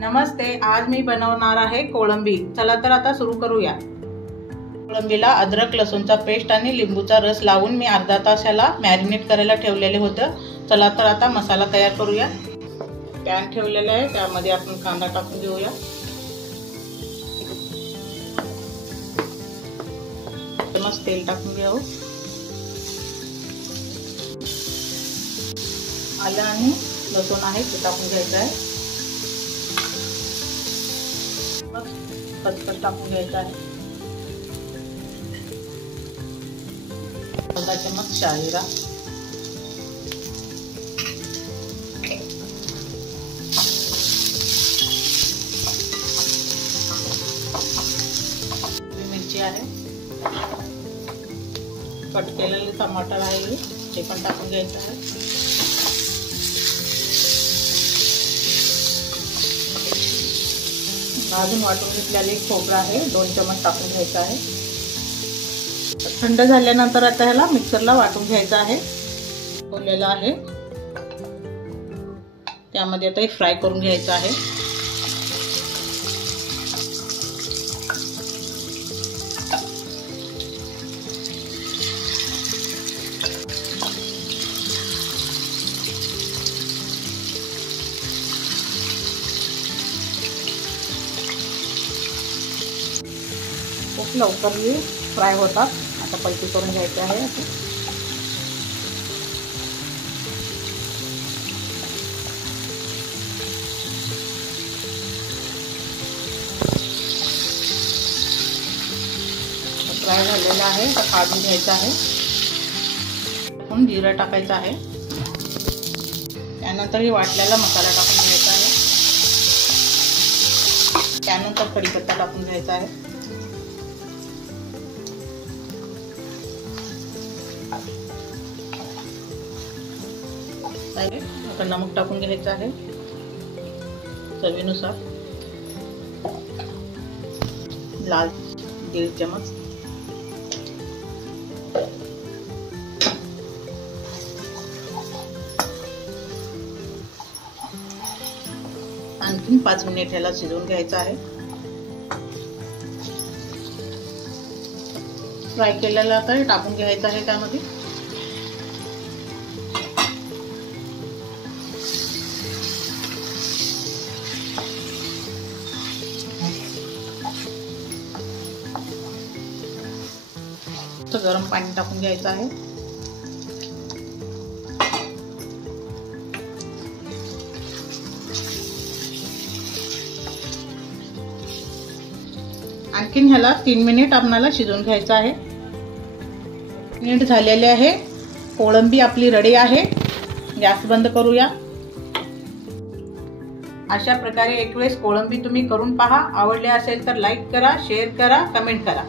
नमस्ते, आज मी बनवणार आहे कोळंबी। चला तर आता सुरू करूया। कोळंबीला अद्रक लसूणचा पेस्ट आणि लिंबूचा रस लावून मी अर्धा तास याला मॅरिनेट करायला ठेवलेले होते। चला तर आता मसाला तयार करूया। पॅन ठेवलेला आहे, त्यामध्ये आपण कांदा टाकून घेऊया। चमच तेल टाकून घेऊ। आलं आणि लसूण आहे ते टाकून घ्यायचं आहे। खसखस टाकून घ्यायचं आहे। अर्धा चमच शाहिरा, मिरची आहे, कट केलेले टमाटर आहे ते पण टाकून घ्यायचं आहे। भाजून वाटून घेतलेले खोबरं आहे 2 चमच टाकून घ्यायचं आहे। थंड झाल्यानंतर आता ह्याला मिक्सरला वाटून घ्यायचं आहे। ओलेला आहे त्यामध्ये आता फ्राय करून घ्यायचं आहे। खूप लवकर हे फ्राय होतात। आता पलटी करून घ्यायचे आहे। फ्राय झालेला आहे तर काढून घ्यायचा आहे। म्हणून जिरा टाकायचा आहे। त्यानंतर ही वाटलेला मसाला टाकून घ्यायचा आहे। त्यानंतर कढीपत्ता टाकून घ्यायचा आहे। आता नमक टाकून घ्यायचं आहे चवीनुसार। लाल 1.5 चमच, आणखीन 5 मिनिट ह्याला शिजवून घ्यायचं आहे। फ्राय केलेला आता टाकून घ्यायचं आहे त्यामध्ये। गरम पाणी टाकून घ्यायचं आहे। आणखीन ह्याला 3 मिनिट आपल्याला शिजवून घ्यायचं आहे। मिनिट झालेले आहे। कोळंबी आपली रेडी आहे। गॅस बंद करूया। अशा प्रकारे एक वेळेस कोळंबी तुम्ही करून पहा। आवडले असेल तर लाईक करा, शेअर करा, कमेंट करा।